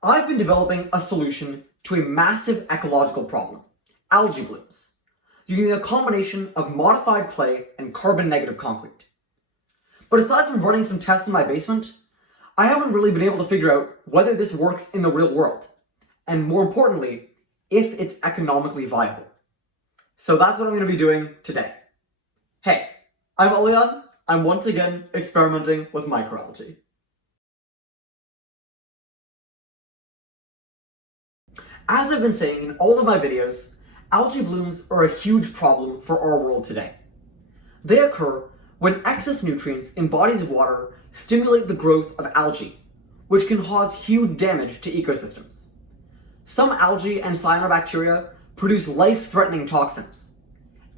I've been developing a solution to a massive ecological problem, algae blooms, using a combination of modified clay and carbon-negative concrete. But aside from running some tests in my basement, I haven't really been able to figure out whether this works in the real world, and more importantly, if it's economically viable. So that's what I'm going to be doing today. Hey, I'm Alian. I'm once again experimenting with microalgae. As I've been saying in all of my videos, algae blooms are a huge problem for our world today. They occur when excess nutrients in bodies of water stimulate the growth of algae, which can cause huge damage to ecosystems. Some algae and cyanobacteria produce life-threatening toxins,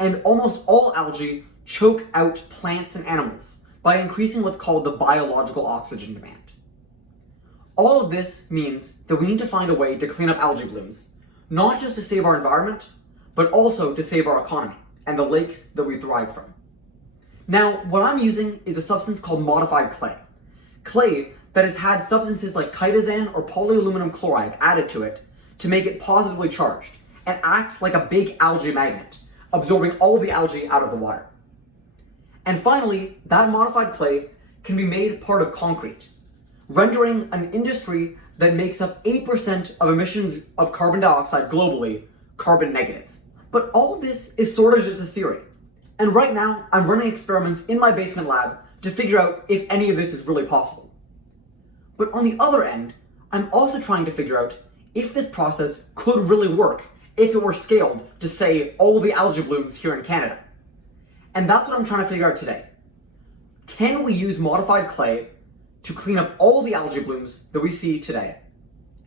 and almost all algae choke out plants and animals by increasing what's called the biological oxygen demand. All of this means that we need to find a way to clean up algae blooms, not just to save our environment, but also to save our economy and the lakes that we thrive from. Now, what I'm using is a substance called modified clay. Clay that has had substances like chitosan or polyaluminum chloride added to it to make it positively charged and act like a big algae magnet, absorbing all the algae out of the water. And finally, that modified clay can be made part of concrete, rendering an industry that makes up 8% of emissions of carbon dioxide globally carbon negative. But all of this is sort of just a theory. And right now, I'm running experiments in my basement lab to figure out if any of this is really possible. But on the other end, I'm also trying to figure out if this process could really work if it were scaled to, say, all the algae blooms here in Canada. And that's what I'm trying to figure out today. Can we use modified clay to clean up all the algae blooms that we see today,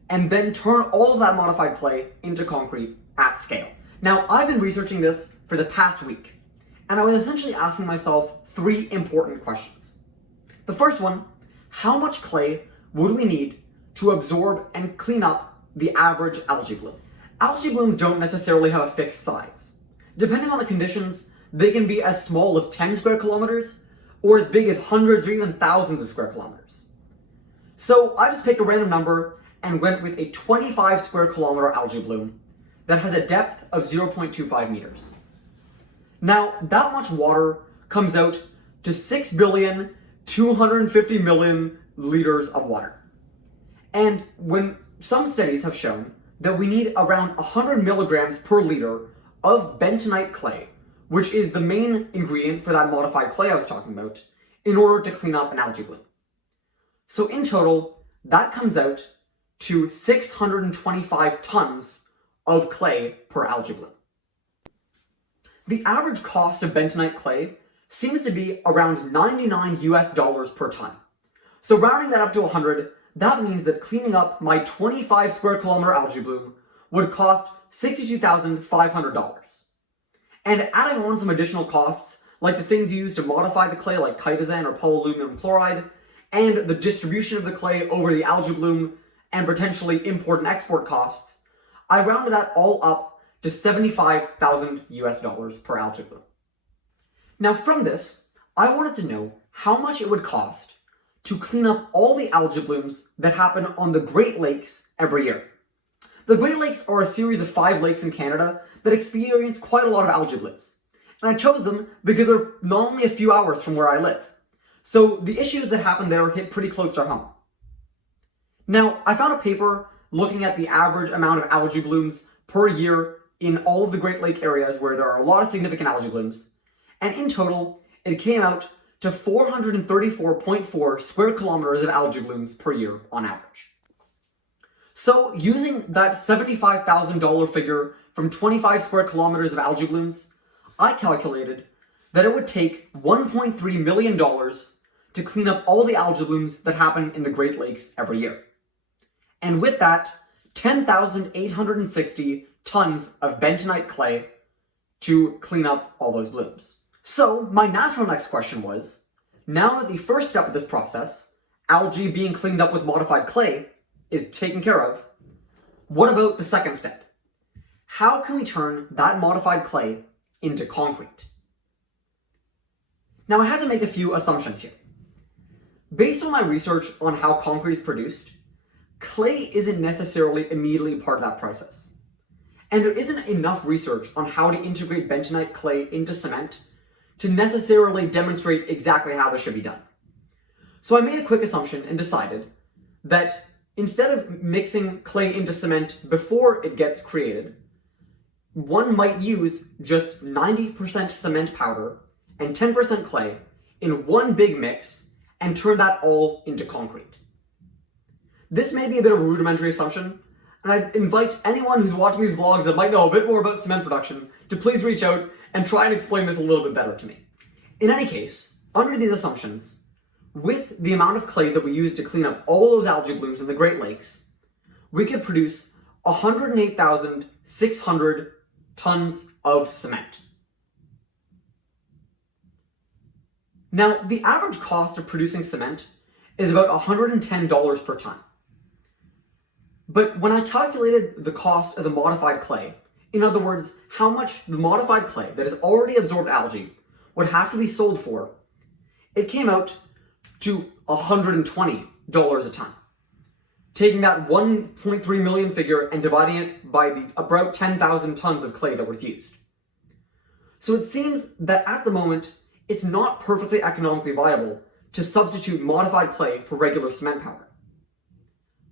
and then turn all of that modified clay into concrete at scale? Now, I've been researching this for the past week, and I was essentially asking myself three important questions. The first one, how much clay would we need to absorb and clean up the average algae bloom? Algae blooms don't necessarily have a fixed size. Depending on the conditions, they can be as small as 10 square kilometers or as big as hundreds or even thousands of square kilometers. So I just picked a random number and went with a 25 square kilometer algae bloom that has a depth of 0.25 meters. Now, that much water comes out to 6,250,000,000 liters of water. And when some studies have shown that we need around 100 milligrams per liter of bentonite clay, which is the main ingredient for that modified clay I was talking about, in order to clean up an algae bloom. So in total, that comes out to 625 tons of clay per algae bloom. The average cost of bentonite clay seems to be around $99 per ton. So rounding that up to 100, that means that cleaning up my 25 square kilometer algae bloom would cost $62,500. And adding on some additional costs, like the things used to modify the clay like chitosan or polyaluminum chloride, and the distribution of the clay over the algae bloom, and potentially import and export costs, I rounded that all up to $75,000 per algae bloom. Now from this, I wanted to know how much it would cost to clean up all the algae blooms that happen on the Great Lakes every year. The Great Lakes are a series of 5 lakes in Canada that experience quite a lot of algae blooms. And I chose them because they're not only a few hours from where I live. So the issues that happen there hit pretty close to home. Now, I found a paper looking at the average amount of algae blooms per year in all of the Great Lake areas where there are a lot of significant algae blooms. And in total, it came out to 434.4 square kilometers of algae blooms per year on average. So using that $75,000 figure from 25 square kilometers of algae blooms, I calculated that it would take $1.3 million to clean up all the algae blooms that happen in the Great Lakes every year. And with that, 10,860 tons of bentonite clay to clean up all those blooms. So my natural next question was, now that the first step of this process, algae being cleaned up with modified clay, is taken care of, what about the second step? How can we turn that modified clay into concrete? Now I had to make a few assumptions here. Based on my research on how concrete is produced, clay isn't necessarily immediately part of that process. And there isn't enough research on how to integrate bentonite clay into cement to necessarily demonstrate exactly how this should be done. So I made a quick assumption and decided that instead of mixing clay into cement before it gets created, one might use just 90% cement powder and 10% clay in one big mix and turn that all into concrete. This may be a bit of a rudimentary assumption, and I invite anyone who's watching these vlogs that might know a bit more about cement production to please reach out and try and explain this a little bit better to me. In any case, under these assumptions, with the amount of clay that we use to clean up all those algae blooms in the Great Lakes, we could produce 108,600 tons of cement. Now, the average cost of producing cement is about $110 per ton. But when I calculated the cost of the modified clay, in other words, how much the modified clay that has already absorbed algae would have to be sold for, it came out to $120 a ton. Taking that 1.3 million figure and dividing it by the about 10,000 tons of clay that was used. So it seems that at the moment, it's not perfectly economically viable to substitute modified clay for regular cement powder.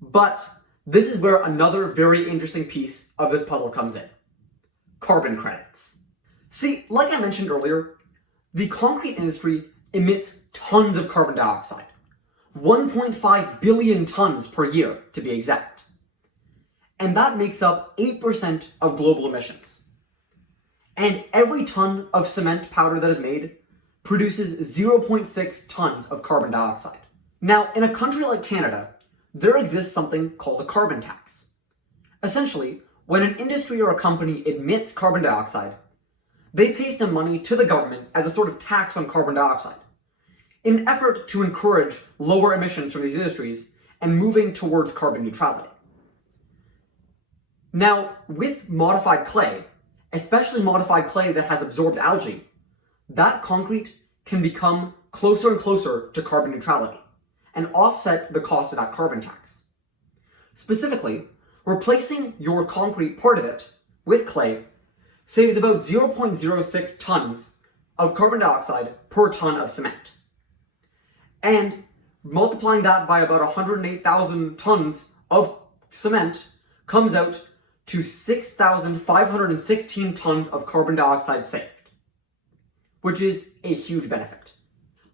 But this is where another very interesting piece of this puzzle comes in. Carbon credits. See, like I mentioned earlier, the concrete industry emits tons of carbon dioxide. 1.5 billion tons per year, to be exact. And that makes up 8% of global emissions. And every ton of cement powder that is made produces 0.6 tons of carbon dioxide. Now, in a country like Canada, there exists something called a carbon tax. Essentially, when an industry or a company emits carbon dioxide, they pay some money to the government as a sort of tax on carbon dioxide, in an effort to encourage lower emissions from these industries and moving towards carbon neutrality. Now, with modified clay, especially modified clay that has absorbed algae, that concrete can become closer and closer to carbon neutrality and offset the cost of that carbon tax. Specifically, replacing your concrete part of it with clay saves about 0.06 tons of carbon dioxide per ton of cement. And multiplying that by about 108,000 tons of cement comes out to 6,516 tons of carbon dioxide saved, which is a huge benefit.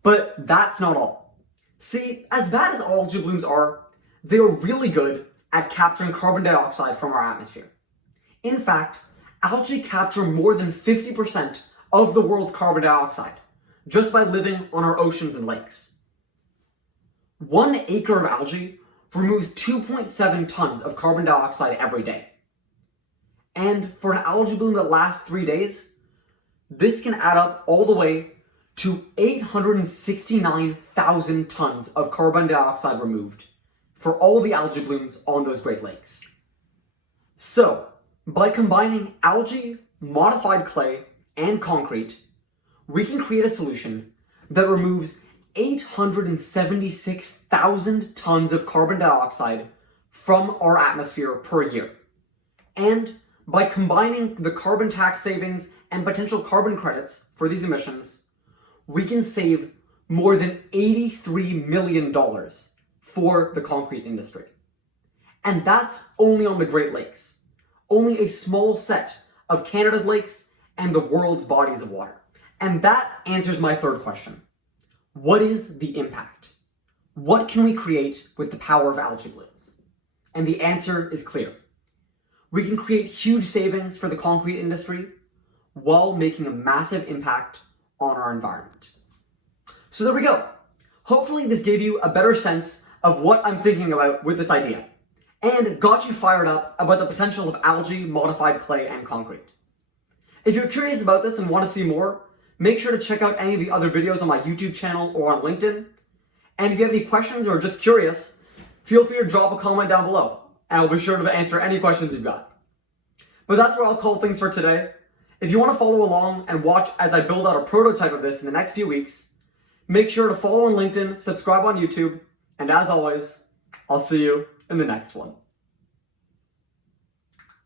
But that's not all. See, as bad as algae blooms are, they are really good at capturing carbon dioxide from our atmosphere. In fact, algae capture more than 50% of the world's carbon dioxide just by living on our oceans and lakes. 1 acre of algae removes 2.7 tons of carbon dioxide every day. And for an algae bloom that lasts 3 days, this can add up all the way to 869,000 tons of carbon dioxide removed for all the algae blooms on those Great Lakes. So, by combining algae, modified clay, and concrete, we can create a solution that removes 876,000 tons of carbon dioxide from our atmosphere per year. And by combining the carbon tax savings and potential carbon credits for these emissions, we can save more than $83 million for the concrete industry. And that's only on the Great Lakes, only a small set of Canada's lakes and the world's bodies of water. And that answers my third question. What is the impact? What can we create with the power of algae blooms? And the answer is clear. We can create huge savings for the concrete industry while making a massive impact on our environment. So there we go. Hopefully this gave you a better sense of what I'm thinking about with this idea and got you fired up about the potential of algae, modified clay, and concrete. If you're curious about this and want to see more, make sure to check out any of the other videos on my YouTube channel or on LinkedIn. And if you have any questions or are just curious, feel free to drop a comment down below, and I'll be sure to answer any questions you've got. But that's where I'll call things for today. If you want to follow along and watch as I build out a prototype of this in the next few weeks, make sure to follow on LinkedIn, subscribe on YouTube, and as always, I'll see you in the next one.